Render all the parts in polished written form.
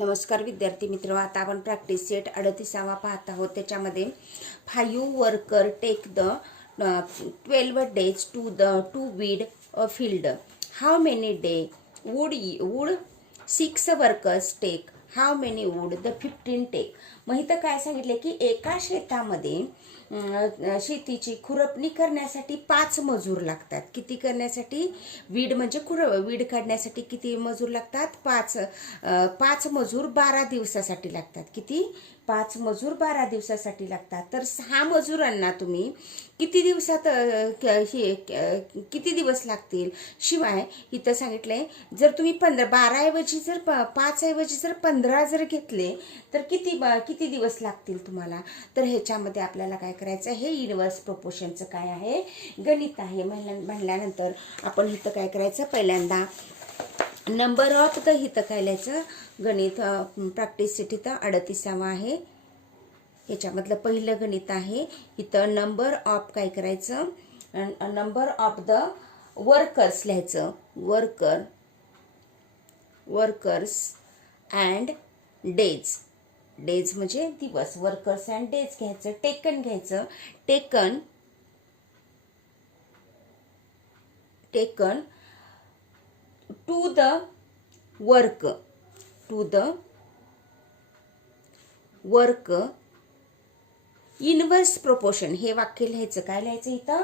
नमस्कार विद्यार्थी मित्र, आता आपण प्रॅक्टिस सेट 38वा पाहत आहोत. त्याच्यामध्ये 5 worker take the 12 days to weed a field. How many day would 6 workers take? How many would the 15 take? मग इथं काय सांगितले की एका शेतामध्ये शेतीची खुरपणी करण्यासाठी 5 मजूर लागतात. किती करण्यासाठी? वीड म्हणजे वीड काढण्यासाठी किती मजूर लागतात? 5 मजूर 12 दिवसासाठी लागतात. किती? 5 मजूर 12 दिवसासाठी लागतात. तर 6 मजुरांना तुम्ही किती दिवसात किती दिवस लागतील? शिवाय इथं सांगितलंय जर तुम्ही 12 ऐवजी जर 5 ऐवजी जर 15 जर घेतले तर किती दिवस लागतील तुम्हाला? तर ह्याच्यामध्ये आपल्याला काय करायचं, हे इनव्हर्स प्रोपोर्शनचं काय आहे, गणित आहे. म्हणल्यानंतर आपण इथं काय करायचं, पहिल्यांदा नंबर ऑफ द इथं काय लिहायचं, गणित प्रॅक्टिस सेट इथं 38वा आहे. ह्याच्यामधलं पहिलं गणित आहे. इथं नंबर ऑफ काय करायचं, नंबर ऑफ द वर्कर्स लिहायचं. Workers and days. डेज म्हणजे दिवस. वर्कर्स अँड डेज घ्यायचं. टेकन घ्यायचं. Taken to the work inverse proportion. हे वाक्य लिहायचं. काय लिहायचं इथं?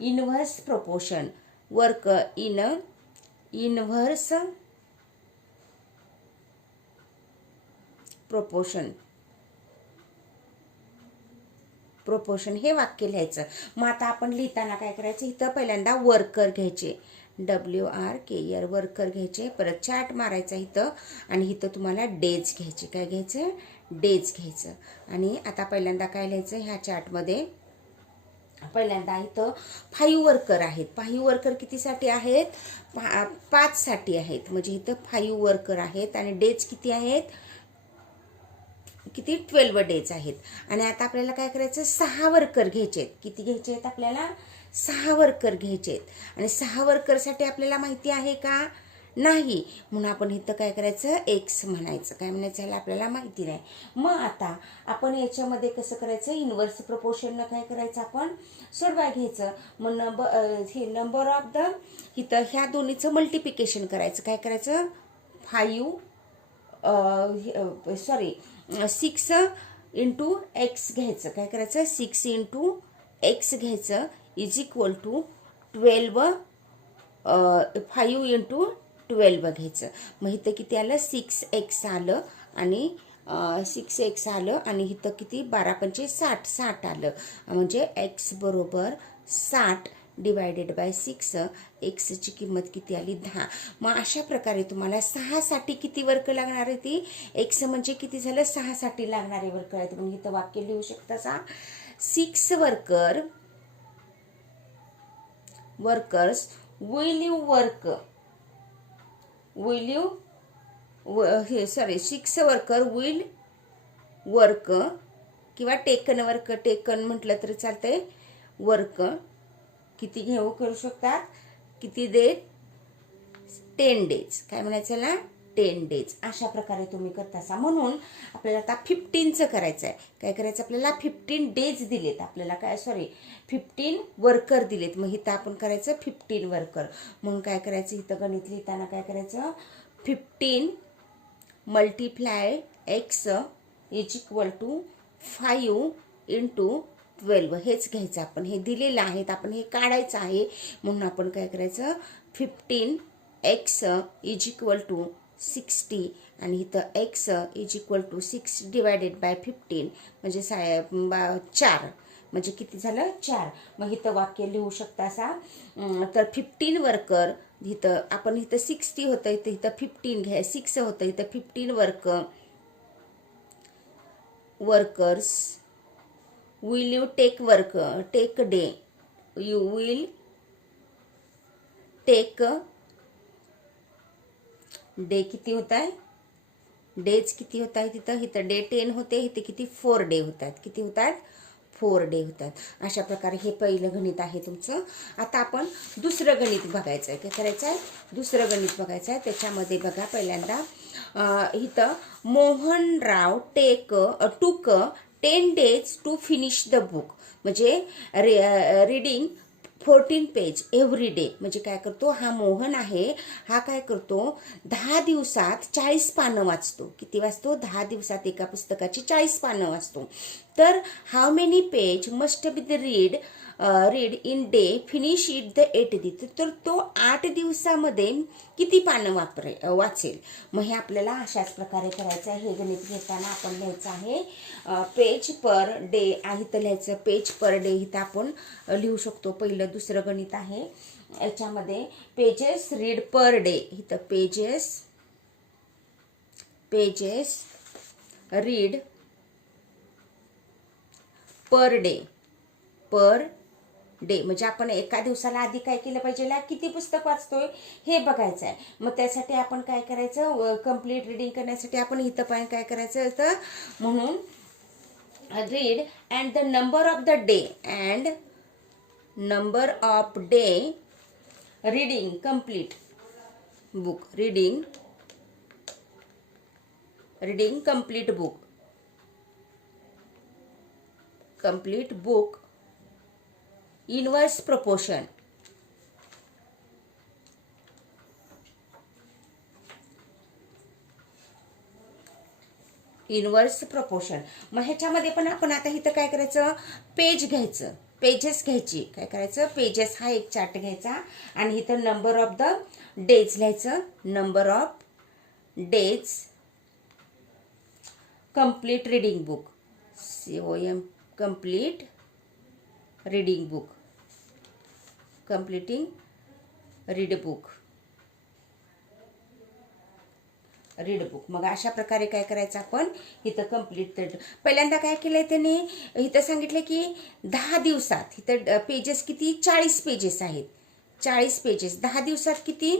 Inverse proportion. Work inverse proportion हे वाक्य लिहायचं. मग आता आपण लिहिताना काय करायचं, इथं पहिल्यांदा वर्कर घ्यायचे. WRKR वर्कर घ्यायचे. परत चार्ट मारायचा इथं आणि इथं तुम्हाला डेज घ्यायचे. काय घ्यायचं? डेज घ्यायचं. आणि आता पहिल्यांदा काय लिहायचं ह्या चार्टमध्ये, पहिल्यांदा इथं 5 वर्कर आहेत. 5 वर्कर कितीसाठी आहेत? 5 साठी आहेत. म्हणजे इथं 5 वर्कर आहेत आणि डेज किती आहेत? किती? 12 डेज आहेत. आणि आता आपल्याला काय करायचं, 6 वर्कर घ्यायचे आहेत. किती घ्यायचे आहेत आपल्याला? 6 वर्कर घ्यायचे आहेत. आणि 6 वर्करसाठी आपल्याला माहिती आहे का? नाही. म्हणून आपण इथं काय करायचं, एक्स म्हणायचं. काय म्हणायचं, ह्याला आपल्याला माहिती नाही. मग आता आपण याच्यामध्ये कसं करायचं, इनव्हर्स प्रोपोर्शननं काय करायचं, आपण सोडवाय घ्यायचं. मग नंबर ऑफ द इथं ह्या दोन्हीचं मल्टिप्लिकेशन करायचं. काय करायचं, 6 इंटू एक्स घ्यायचं. काय करायचं, 6 इंटू एक्स घ्यायचं इज इक्वल टू 5 इंटू 12 घ्यायचं. मग इथं किती आलं, 6x आलं आणि 6x आलं आणि इथं किती, 12 पंचे 60 आलं. म्हणजे x बरोबर 60 डिवायडेड बाय 6. एक्सची किंमत किती आली, 10. मग अशा प्रकारे तुम्हाला 6 साठी किती वर्क लागणार आहे, ती एक्स म्हणजे किती झालं, 6 साठी लागणारे वर्क आहेत. मग इथं वाक्य लिहू शकता, 6 workers will you work 6 worker will work किंवा टेकन म्हटलं तरी चालतंय. वर्क किती घेऊ करू शकतात, किती दे, 10 डेज. काय म्हणायचं ना, 10 डेज. अशा प्रकारे तुम्ही करता. म्हणून आपल्याला आता 15चं करायचं आहे. काय करायचं आपल्याला, 15 डेज दिलेत आपल्याला, 15 वर्कर दिलेत. मग इथं आपण करायचं 15 वर्कर. म्हणून काय करायचं, इथं गणित लिहिताना काय करायचं, 15 multiply X is equal to 5 into 12 हेच घ्यायचं आपण. हे दिलेलं आहे, आपण हे काढायचं आहे. म्हणून आपण काय करायचं, 15x इज इक्वल टू 60 आणि इथं x is equal to 6 divided by 15 म्हणजे 4. म्हणजे किती झालं, 4. मग इथं वाक्य लिहू शकता तर 15 वर्कर, इथं आपण इथं 60 होतं, इथं 15 घ्या, 6 होतं, इथं 15 workers will you take day, you will take day किती होत आहे, डेज किती होत आहे, इथं डे 10 होते, इथे किती 4 डे होतात. किती होतात, 4 डे होतात. अशा प्रकारे हे पहिलं गणित आहे तुमचं. आता आपण दुसरं गणित बघायचं आहे. काय करायचं आहे, दुसरं गणित बघायचं आहे. त्याच्यामध्ये बघा, पहिल्यांदा इथं Mohanrao took 10 days to finish the book, म्हणजे रीडिंग 14 पेज एव्हरी डे. म्हणजे काय करतो हा मोहन आहे, हा काय करतो 10 दिवसात 40 पानं वाचतो. किती वाचतो? 10 दिवसात एका पुस्तकाची 40 पानं वाचतो. तर how many page must be the read in day finish it the 8 days. तर तो 8 दिवसामध्ये किती पानं वाचेल. मग हे आपल्याला अशाच प्रकारे करायचं आहे. हे गणित घेताना आपण लिहायचं आहे पेज पर डे आहे, तर लिहायचं पेज पर डे. इथं आपण लिहू शकतो. पहिलं दुसरं गणित आहे याच्यामध्ये पेजेस रीड पर डे. इथं पेजेस रीड पर डे म्हणजे आपण एका दिवसाला आधी काय केलं पाहिजे, किती पुस्तक वाचतोय हे बघायचं आहे. मग त्यासाठी आपण काय करायचं, कम्प्लीट रीडिंग करण्यासाठी आपण इथं पण काय करायचं तर म्हणून read and the number of day reading complete book inverse proportion. मग ह्याच्यामध्ये पण आपण आता इथं काय करायचं, पेजेस घ्यायची. काय करायचं, पेजेस हा एक चार्ट घ्यायचा आणि इथं नंबर ऑफ द डेज लिहायचं. Number of days complete reading book, COM complete reading book, completing read book. मग अशा प्रकारे काय करायचं आपण इथं कम्प्लीट. पहिल्यांदा काय केलंय त्याने, इथं सांगितलं की 10 दिवसात, इथं पेजेस किती 40 पेजेस आहेत. 40 पेजेस 10 दिवसात किती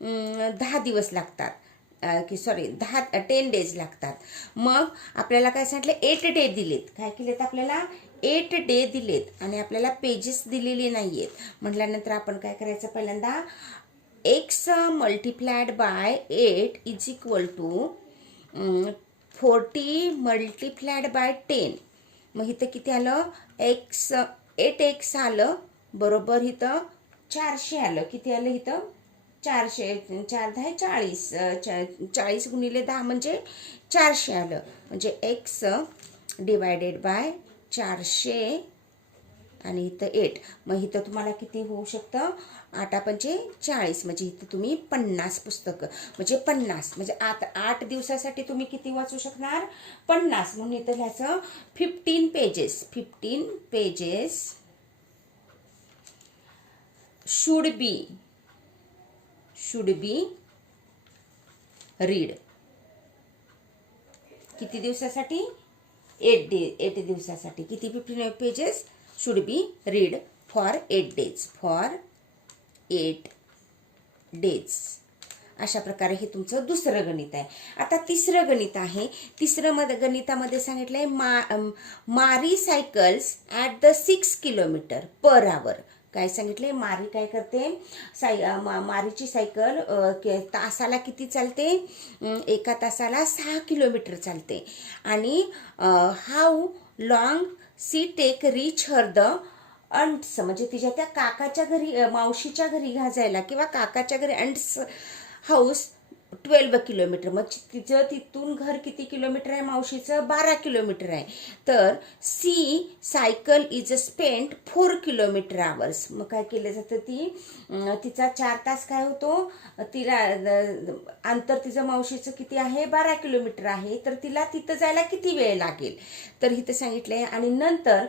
10 दिवस लागतात, 10 days लागतात. मग आपल्याला काय सांगितलं 8 डे दिलेत. काय केलेत आपल्याला 8 डे दिलेत आणि आपल्याला पेजेस दिलेले नाहीयेत. म्हटल्यानंतर आपण काय करायचं, पहिल्यांदा x multiplied by 8 is equal to 40 multiplied by 10. मग इथं किती आलं 8x आलं बरोबर, इथं 400 आलं. किती आलं इथं 400, 4 10 40, 40 गुणिले 10 म्हणजे 400 आलं. म्हणजे x डिवायडेड बाय 400 आणि इथं 8. मग इथं तुम्हाला किती होऊ शकतं 8 पंचे 40, म्हणजे इथं तुम्ही 50 पुस्तकं, म्हणजे 50 म्हणजे 8 दिवसासाठी तुम्ही किती वाचू शकणार 50. म्हणून इथं लिहायचं 15 पेजेस शुड बी रीड. किती दिवसासाठी 8 दिवसासाठी किती 15 pages should be read for 8 days. अशा प्रकारे हे तुमचं दुसरं गणित आहे. आता तिसरं गणित आहे. गणितामध्ये सांगितलंय Mary cycles at the 6 kilometre per hour. काय सांगितले, मारी काय करते, मारीची सायकल तासाला किती चालते, एका तासाला 6 किलोमीटर चालते. आणि how long she take reach her the aunts, म्हणजे तिच्या त्या काकाच्या घरी मावशीच्या घरी जायला किंवा काकाच्या घरी अंट्स हाऊस 12 किलोमीटर. मग तिचं तिथून घर किती किलोमीटर आहे मावशीचं 12 किलोमीटर आहे. तर C cycle is spent 4 kilometre hours. मग काय केलं जातं, तिचा 4 तास काय होतो, तिला अंतर तिचं मावशीचं किती आहे 12 किलोमीटर आहे. तर तिला तिथं जायला किती वेळ लागेल, तर इथं सांगितलंय. आणि नंतर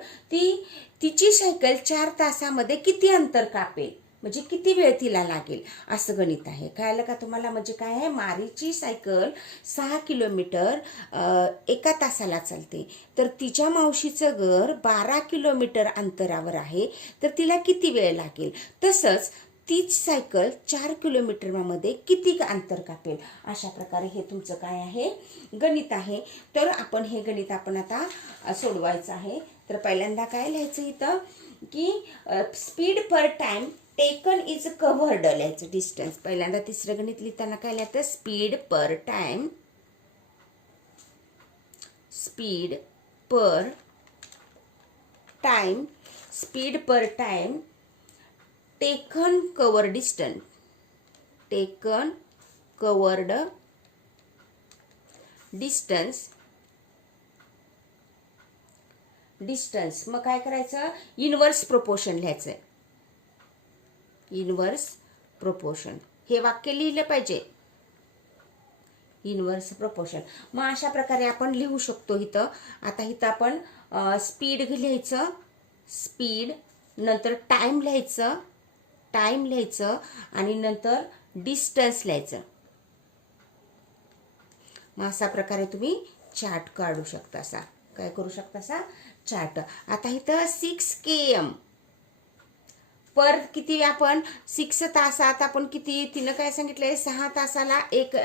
तिची सायकल 4 तासामध्ये किती अंतर कापेल, म्हणजे किती वेळ तिला लागेल, असं गणित आहे. कळलं का तुम्हाला, म्हणजे काय आहे, मारीची सायकल 6 किलोमीटर एका तासाला चालते. तर तिच्या मावशीचं घर 12 किलोमीटर अंतरावर आहे, तर तिला किती वेळ लागेल. तसंच तीच सायकल 4 किलोमीटरमध्ये किती अंतर कापेल. अशा प्रकारे हे तुमचं काय आहे गणित आहे. तर आपण हे गणित आपण आता सोडवायचं आहे. तर पहिल्यांदा काय लिहायचं इथं की speed per time taken is covered लिहायचं डिस्टन्स. पहिल्यांदा तिसरं गणित लिहिताना काय लिहायचं, speed per time, speed per time, speed per time taken cover distance, taken covered distance, distance. मग काय करायचं, इनवर्स प्रोपोर्शन लिहायचं, इनवर्स प्रोपोर्शन. हे वाक्य लिहिलं पाहिजे, इनवर्स प्रोपोर्शन. मग अशा प्रकारे आपण लिहू शकतो इथं. आता इथं आपण स्पीड लिहायचं, स्पीड, नंतर टाइम लिहायचं, टाइम लिहायचं, आणि नंतर डिस्टन्स लिहायचं. मग अशा प्रकारे तुम्ही चार्ट काढू शकता. असा काय करू शकता, असा चार्ट. आता इथं 6 km पर किती, आपण 6 तासात आपण किती, तिनं काय सांगितलंय, 6 तासाला एक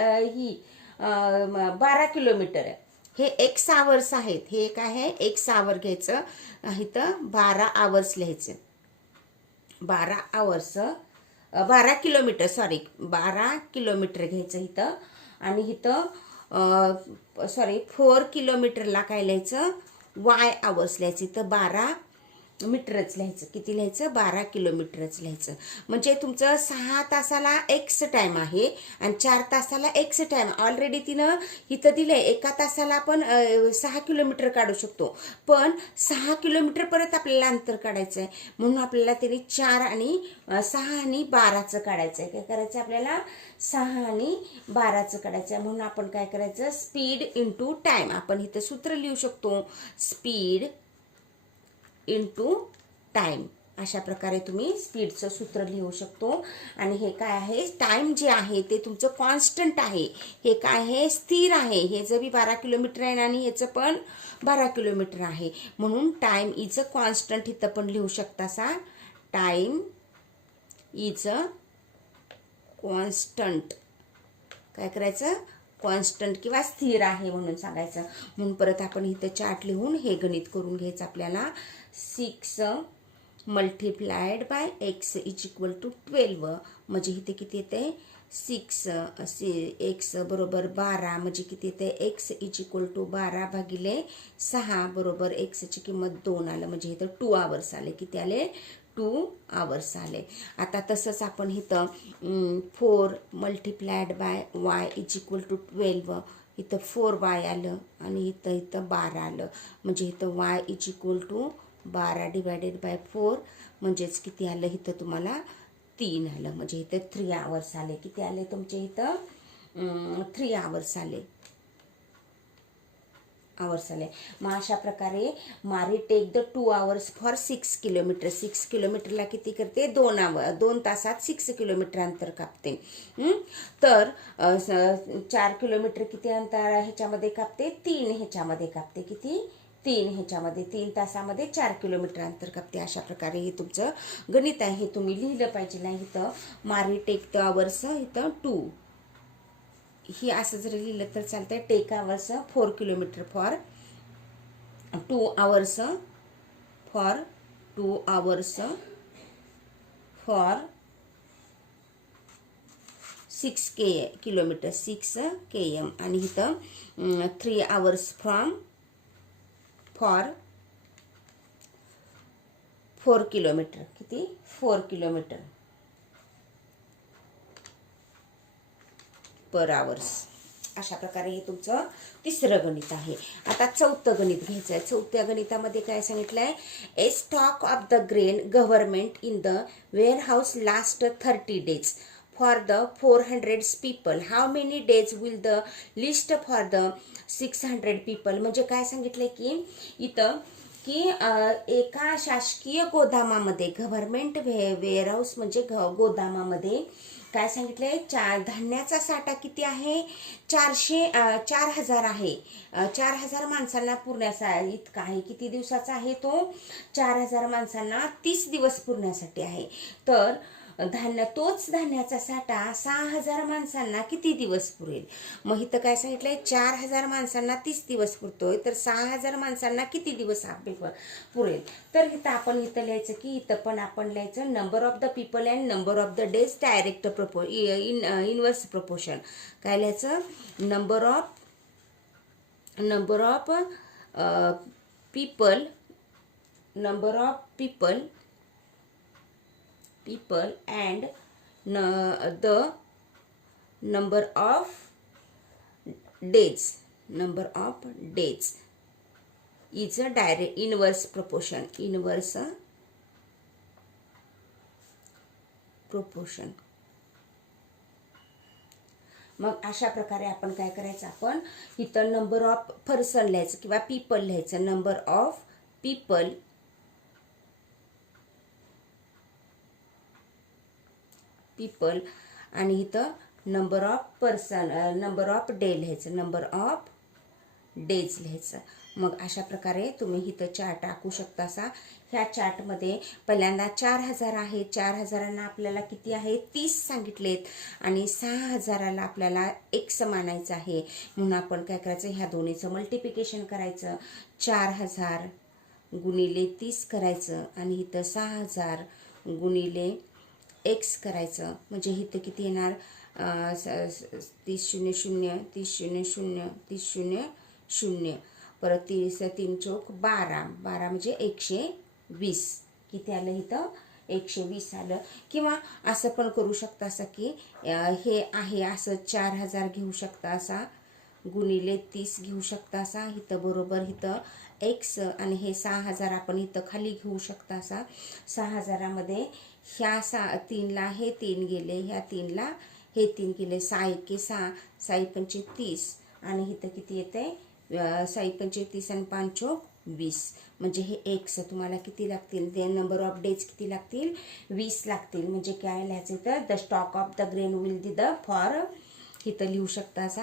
12 किलोमीटर आहे. हे एक्स आवर्स आहेत. हे काय आहे, एक्स आवर घ्यायचं. इथं 12 आवर्स लिहायचं, 12 आवर्स, 12 किलोमीटर, सॉरी 12 किलोमीटर घ्यायचं इथं. आणि इथं 4 किलोमीटरला काय लिहायचं, वाय आवर्स लिहायचं. इथं 12 मीटरच लिहायचं. किती लिहायचं, 12 किलोमीटरच लिहायचं. म्हणजे तुमचं 6 तासाला एक्स टाइम आहे आणि 4 तासाला एक्स टाइम. ऑलरेडी तिनं इथं दिलंय, एका तासाला आपण 6 किलोमीटर काढू शकतो, पण 6 किलोमीटर परत आपल्याला अंतर काढायचं आहे. म्हणून आपल्याला तरी 4 आणि 6 आणि 12चं काढायचं आहे. काय करायचं आपल्याला, 6 आणि 12चं काढायचं आहे. म्हणून आपण काय करायचं, स्पीड इंटू टाइम. आपण इथं सूत्र लिहू शकतो, स्पीड इंटू टाइम. अशा प्रकारे तुम्ही स्पीडचं सूत्र लिहू शकतो. आणि हे काय आहे, टाइम जे आहे ते तुमचं कॉन्स्टंट आहे. हे काय आहे, स्थिर आहे. हे जर 12 किलोमीटर आहे आणि ह्याचं पण 12 किलोमीटर आहे. म्हणून टाइम इज अ कॉन्स्टंट इथं पण लिहू शकता. सा टाइम इज अ कॉन्स्टंट. काय करायचं, कॉन्स्टंट किंवा स्थिर आहे म्हणून सांगायचं. म्हणून परत आपण इथं चार्ट लिहून हे गणित करून घ्यायचं आपल्याला. 6 multiplied by X is equal to 12. म्हणजे इथे किती येते, 6 एक्स बरोबर 12. म्हणजे किती येते, एक्स इज इक्वल टू 12 भागिले 6 बरोबर एक्सची किंमत 2 आलं. म्हणजे इथं 2 आवर्स आले. किती आले, 2 आवर्स आले. आता तसंच आपण इथं 4 multiplied by Y is equal to 12. इथं 4y आलं आणि इथं 12 आलं. म्हणजे इथं Y is equal to 12 divided by 4. म्हणजेच किती आलं इथं तुम्हाला, 3 आलं. म्हणजे इथं 3 आवर्स आले. किती आले तुमचे इथं, 3 आवर्स आले, आवर्स आले. मग अशा प्रकारे Mary take the 2 hours for 6 kilometre. 6 किलोमीटरला किती करते, 2 तासात 6 किलोमीटर अंतर कापते. तर 4 किलोमीटर किती अंतर ह्याच्यामध्ये कापते, 3 ह्याच्यामध्ये कापते. किती, 3 ह्याच्यामध्ये, 3 तासामध्ये 4 किलोमीटर अंतर कापते. अशा प्रकारे हे तुमचं गणित आहे. हे तुम्ही लिहिलं पाहिजे. नाही इथं मारी टेक द आवर्स, इथं 2 ही असं जर लिहिलं तर चालतंय. Take hours 4 kilometre for 2 hours, for 2 hours for 6 kilometre, 6 km. आणि इथं 3 आवर्स फ्रॉम फॉर 4 किलोमीटर. किती, 4 किलोमीटर पर आवर्स. अशा प्रकारे हे तुमचं तिसरं गणित आहे. आता चौथं गणित घ्यायचं आहे. चौथ्या गणितामध्ये काय सांगितलंय, a stock of the grain government in the warehouse last 30 days for the 400 people. How many days will the list for the 600 people. म्हणजे काय सांगितलंय की इथं की एका शासकीय गोदामामध्ये, गव्हर्नमेंट वेअरहाऊस म्हणजे गोदामामध्ये काय सांगितलंय, धान्याचा साठा किती आहे, 4,000 आहे. 4,000 माणसांना पुरण्याचा इतका आहे. किती दिवसाचा आहे तो, 4,000 माणसांना 30 दिवस पुरण्यासाठी आहे. तर तोच धान्याचा साठा 6,000 माणसांना किती दिवस पुरेल. मग इथं काय सांगितलंय, 4,000 माणसांना 30 दिवस पुरतोय, तर 6,000 माणसांना किती दिवस हा पेपर पुरेल. तर इथं आपण इथं लिहायचं की इथं पण आपण लिहायचं number of the people and number of the days direct inverse proportion. काय लिहायचं, number of people and the number of days is a direct inverse proportion. मग अशा प्रकारे आपण काय करायचं, आपण इथं नंबर ऑफ पर्सन लिहायचं किंवा पीपल लिहायचं. नंबर ऑफ पीपल आणि इथं नंबर ऑफ डे लिहायचं, नंबर ऑफ डेज लिहायचं. मग अशा प्रकारे तुम्ही इथं चार्ट टाकू शकता. असा ह्या चार्टमध्ये पहिल्यांदा 4,000 आहे, 4,000 आपल्याला किती आहे 30 सांगितलेत आणि 6,000 आपल्याला x मानायचं आहे. म्हणून आपण काय करायचं, ह्या दोन्हीचं मल्टिप्लिकेशन करायचं. 4,000 गुणिले 30 करायचं आणि इथं 6,000 गुणिले x करायचं. म्हणजे इथं किती येणार, 30 0 0 30 0 0 30 0 0 परत 30 3 चौक 12 म्हणजे 120. किती आलं इथं 120 आलं. किंवा असं पण करू शकता, असं की हे आहे असं 4,000 घेऊ शकता, असा गुणिले 30 घेऊ शकता, असा इथं बरोबर इथं x आणि हे 6,000 आपण इथं खाली घेऊ शकता. असा 6,000 ह्या 3ला हे 3 गेले, ह्या 3ला हे 3 गेले, 6 1 6 6 5 30 आणि इथं किती येते 6 5 30 आणि 5 चौक 20. म्हणजे हे x तुम्हाला किती लागतील, ते नंबर ऑफ डेज किती लागतील 20 लागतील. म्हणजे काय लिहायचं, तर the stock of the grain will the the for इथं लिहू शकता. असा